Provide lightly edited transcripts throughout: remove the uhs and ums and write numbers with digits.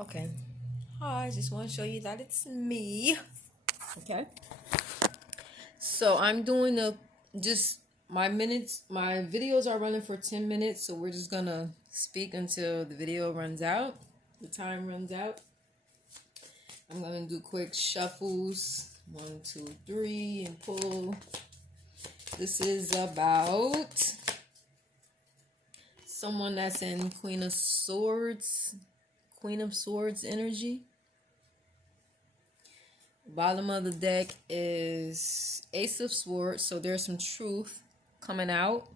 Okay. Hi, I just want to show you that it's me. Okay. So I'm doing my videos are running for 10 minutes, so we're just gonna speak until the video runs out. The time runs out. I'm gonna do quick shuffles. 1, 2, 3, and pull. This is about someone that's in Queen of Swords energy. Bottom of the deck is Ace of Swords, so there's some truth coming out.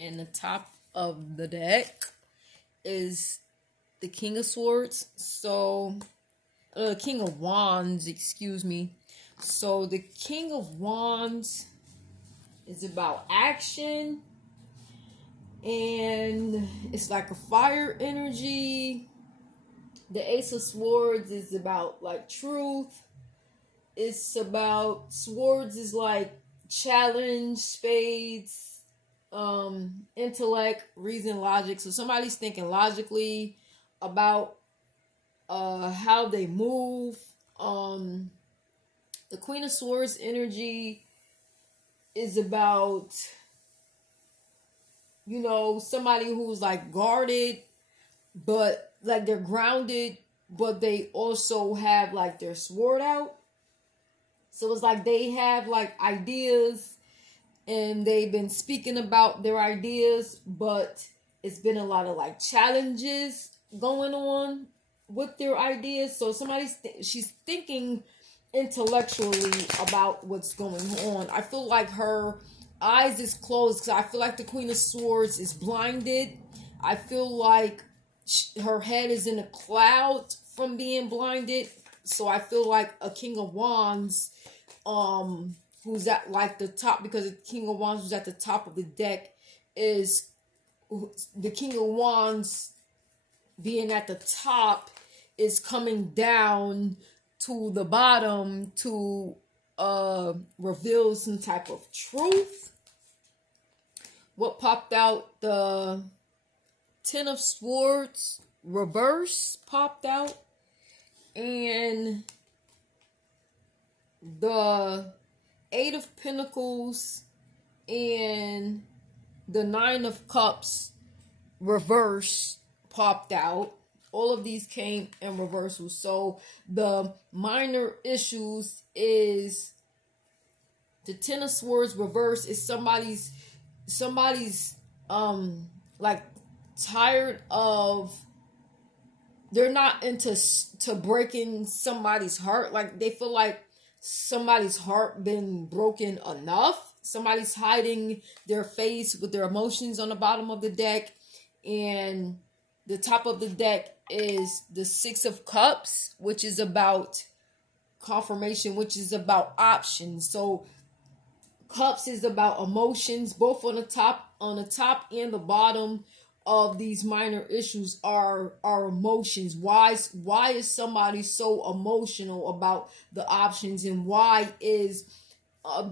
And the top of the deck is the King of Swords, so King of Wands, excuse me. So the King of Wands is about action, and it's like a fire energy. The Ace of Swords is about like truth. It's about swords is like challenge, spades, intellect, reason, logic. So somebody's thinking logically about how they move. The Queen of Swords energy is about, somebody who's like guarded, but like they're grounded, but they also have like their sword out. So it's like they have like ideas and they've been speaking about their ideas, but it's been a lot of like challenges going on with their ideas. So she's thinking intellectually about what's going on. I feel like her eyes is closed because I feel like the Queen of Swords is blinded. I feel like her head is in a cloud from being blinded. So I feel like a King of Wands, who's at like the top, because the King of Wands who's at the top of the deck is the King of Wands being at the top is coming down to the bottom to reveal some type of truth. What popped out? The Ten of Swords reverse popped out, and the Eight of Pentacles and the Nine of Cups reverse popped out. All of these came in reversal. So the minor issues is the Ten of Swords reverse is somebody's like tired of, they're not into breaking somebody's heart. Like they feel like somebody's heart been broken enough. Somebody's hiding their face with their emotions on the bottom of the deck. And the top of the deck is the Six of Cups, which is about confirmation, which is about options. So Cups is about emotions, both on the top and the bottom of these minor issues are emotions. Why is somebody so emotional about the options, and why is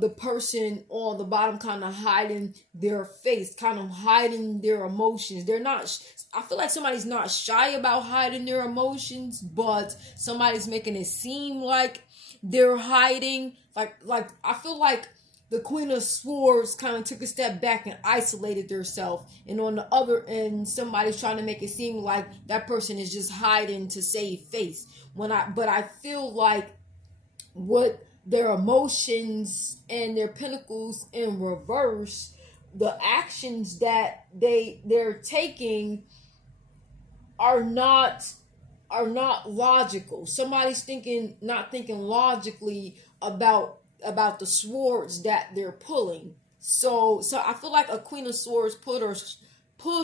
the person on the bottom kind of hiding their face, kind of hiding their emotions? They're not, I feel like somebody's not shy about hiding their emotions, but somebody's making it seem like they're hiding. Like I feel like the Queen of Swords kind of took a step back and isolated themselves. And on the other end, somebody's trying to make it seem like that person is just hiding to save face. But I feel like what their emotions and their pentacles in reverse, the actions that they're taking are not logical. Somebody's not thinking logically about the swords that they're pulling. So I feel like a Queen of Swords pulled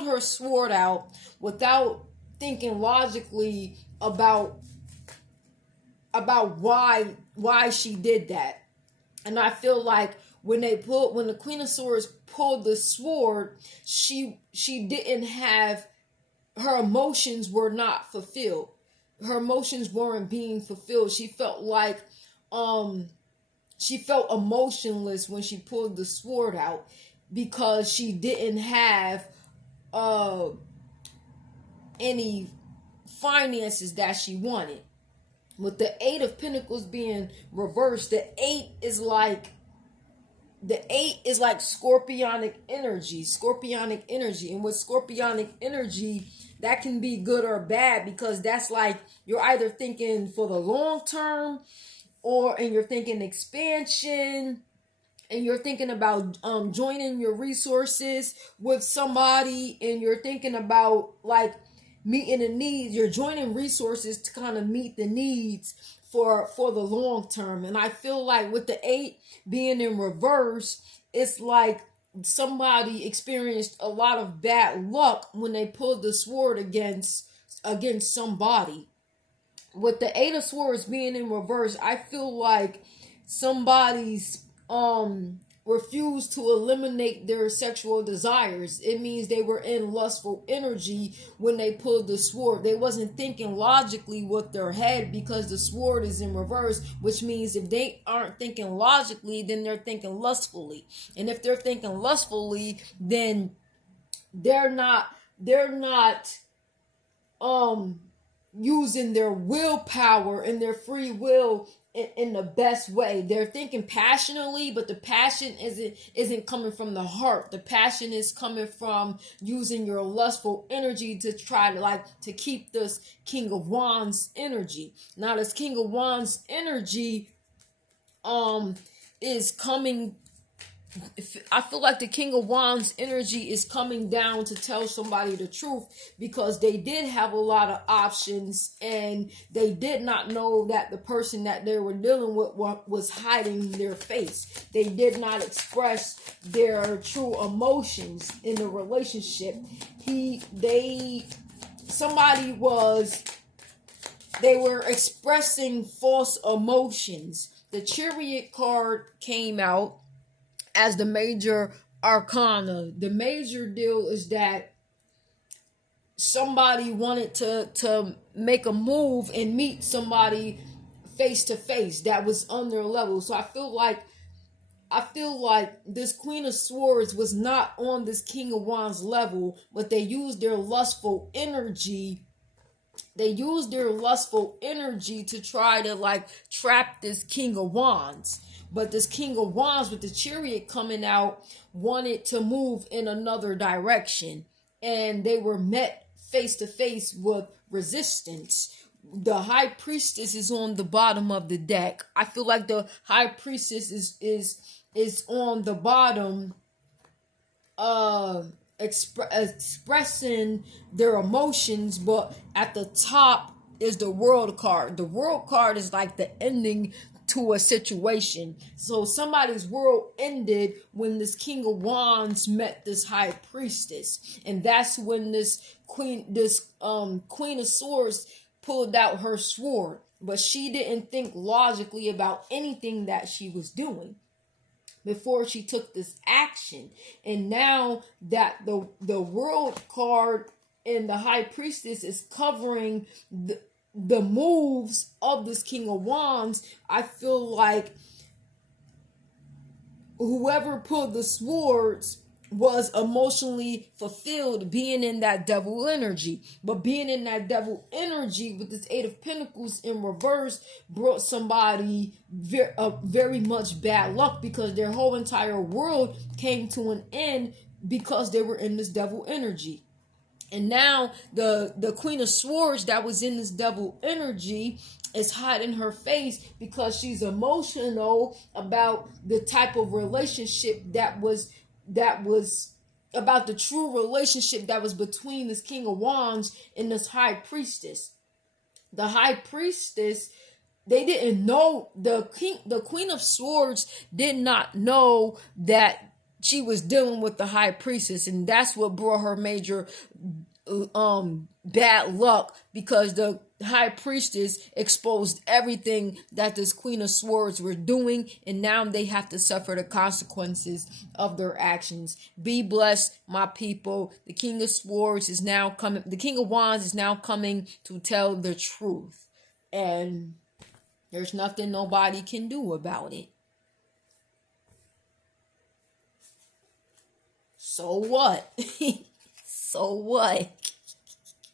her sword out without thinking logically about why she did that. And I feel like when the Queen of Swords pulled the sword, she didn't have, her emotions were not fulfilled. Her emotions weren't being fulfilled. She felt like she felt emotionless when she pulled the sword out because she didn't have any finances that she wanted. With the Eight of Pentacles being reversed, the eight is like scorpionic energy. And with scorpionic energy, that can be good or bad, because that's like you're either thinking for the long term, and you're thinking expansion, and you're thinking about joining your resources with somebody, and you're thinking about like meeting the needs. You're joining resources to kind of meet the needs for the long term. And I feel like with the eight being in reverse, it's like somebody experienced a lot of bad luck when they pulled the sword against somebody. With the Eight of Swords being in reverse, I feel like somebody's refused to eliminate their sexual desires. It means they were in lustful energy when they pulled the sword. They wasn't thinking logically with their head, because the sword is in reverse, which means if they aren't thinking logically, then they're thinking lustfully. And if they're thinking lustfully, then they're not using their willpower and their free will in the best way. They're thinking passionately, but the passion isn't coming from the heart. The passion is coming from using your lustful energy to try to keep this King of Wands energy. Now this King of Wands energy is coming. I feel like the King of Wands energy is coming down to tell somebody the truth, because they did have a lot of options, and they did not know that the person that they were dealing with was hiding their face. They did not express their true emotions in the relationship. They were expressing false emotions. The Chariot card came out as the major arcana. The major deal is that somebody wanted to make a move and meet somebody face to face that was on their level. So I feel like this Queen of Swords was not on this King of Wands level, but they used their lustful energy. They used their lustful energy to try to trap this King of Wands. But this King of Wands with the Chariot coming out wanted to move in another direction. And they were met face to face with resistance. The High Priestess is on the bottom of the deck. I feel like the High Priestess is on the bottom, expressing their emotions, but at the top is the World card. The World card is like the ending to a situation. So somebody's world ended when this King of Wands met this High Priestess, and that's when this Queen of Swords pulled out her sword. But she didn't think logically about anything that she was doing before she took this action. And now that the World card and the High Priestess is covering the moves of this King of Wands, I feel like whoever pulled the swords was emotionally fulfilled being in that devil energy. But being in that devil energy with this Eight of Pentacles in reverse brought somebody very much bad luck, because their whole entire world came to an end because they were in this devil energy. And now the Queen of Swords that was in this devil energy is hiding her face because she's emotional about the type of relationship that was about the true relationship that was between this King of Wands and this High Priestess. The High Priestess, they didn't know, the Queen of Swords did not know that she was dealing with the High Priestess, and that's what brought her major bad luck, because the High Priestess exposed everything that this Queen of Swords were doing, and now they have to suffer the consequences of their actions. Be blessed, my people. The King of Swords is now coming. The King of Wands is now coming to tell the truth, and there's nothing nobody can do about it. So what? So what?